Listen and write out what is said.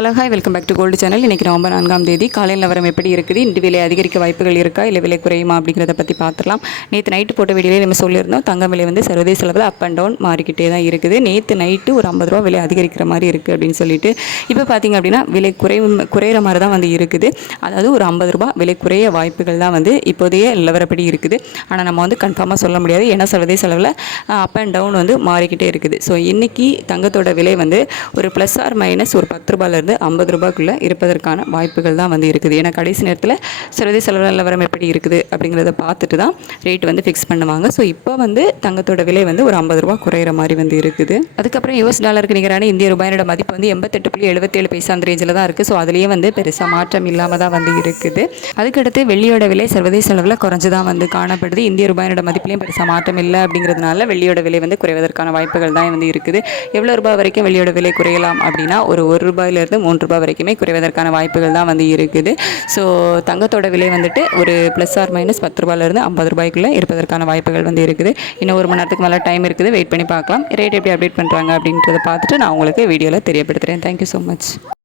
Hello hi welcome back to gold channel. இன்றைக்கி November 4ஆம் தேதி காலையில் நிலவரம் எப்படி இருக்குது, இன்று விலை அதிகரிக்க வாய்ப்புகள் இருக்கா இல்லை விலை குறையுமா அப்படிங்கிறத பற்றி பார்த்துக்கலாம். நேற்று நைட்டு போட்ட வீடியோவில் நம்ம சொல்லியிருந்தோம் தங்கம் விலை வந்து சர்வதேச அளவில் அப் அண்ட் டவுன் மாறிக்கிட்டே தான் இருக்குது. நேற்று நைட்டு ஒரு 50 ரூபா விலை அதிகரிக்கிற மாதிரி இருக்குது அப்படின்னு சொல்லிட்டு இப்போ பார்த்திங்க அப்படின்னா விலை குறையிற மாதிரி தான் வந்து இருக்குது. அதாவது ஒரு 50 ரூபா விலை குறைய வாய்ப்புகள் தான் வந்து இப்போதைய நிலவரப்படி இருக்குது. ஆனால் நம்ம வந்து கன்ஃபார்மாக சொல்ல முடியாது, ஏன்னா சர்வதேச அளவில் அப் அண்ட் டவுன் வந்து மாறிக்கிட்டே இருக்குது. ஸோ இன்றைக்கி தங்கத்தோட விலை வந்து ஒரு ப்ளஸ் ஆர் மைனஸ் ஒரு 10 ரூபாயிலிருந்து 50 ரூபாய்க்குள்ளே இருப்பதற்கான வாய்ப்புகள் தான் வந்து இருக்குது. ஏன்னா கடைசி நேரத்தில் சர்வதேச நிலவரம் எப்படி இருக்குது அப்படிங்கிறத பார்த்துட்டு தான் ரேட் வந்து ஃபிக்ஸ் பண்ணுவாங்க. ஸோ இப்போ வந்து தங்கத்தோட விலை வந்து ஒரு 50 ரூபா குறையிற மாதிரி வந்து இருக்குது. அதுக்கப்புறம் யூஎஸ் டாலருக்கு நிகரான இந்திய ரூபாயோட மதிப்பு வந்து 88.77 பைசா அந்த ரேஞ்சில் தான் இருக்குது. ஸோ அதுலேயே வந்து பெருசாக மாற்றம் இல்லாமல் தான் வந்து இருக்குது. அதுக்கடுத்து வெள்ளியோட விலை சர்வதேச அளவில் குறைஞ்சு தான் வந்து காணப்படுது. இந்திய ரூபாயோட மதிப்புலையும் பெருசாக மாற்றம் இல்லை அப்படிங்கிறதுனால வெள்ளியோட விலை வந்து குறைவதற்கான வாய்ப்புகள் தான் வந்து இருக்குது. எவ்வளோ ரூபாய் வரைக்கும் வெள்ளியோட விலை குறையலாம் அப்படின்னா ஒரு ரூபாயிலிருந்து 3 ரூபாய் வரைக்குமே குறைவதற்கான வாய்ப்புகள் தான் வந்து இருக்குது. ஸோ தங்கத்தோட விலை வந்துட்டு ஒரு ப்ளஸ் ஆர் மைனஸ் 10 ரூபாயிலிருந்து 50 ரூபாய்க்குள்ளே இருப்பதற்கான வாய்ப்புகள் வந்து இருக்குது. இன்னும் 1 மணி நேரத்துக்கு மேலே டைம் இருக்குது, வெயிட் பண்ணி பார்க்கலாம். ரேட் எப்படி அப்டேட் பண்ணுறாங்க அப்படின்றத பார்த்துட்டு நான் உங்களுக்கு வீடியோவில் தெரியப்படுத்துகிறேன். Thank you so much.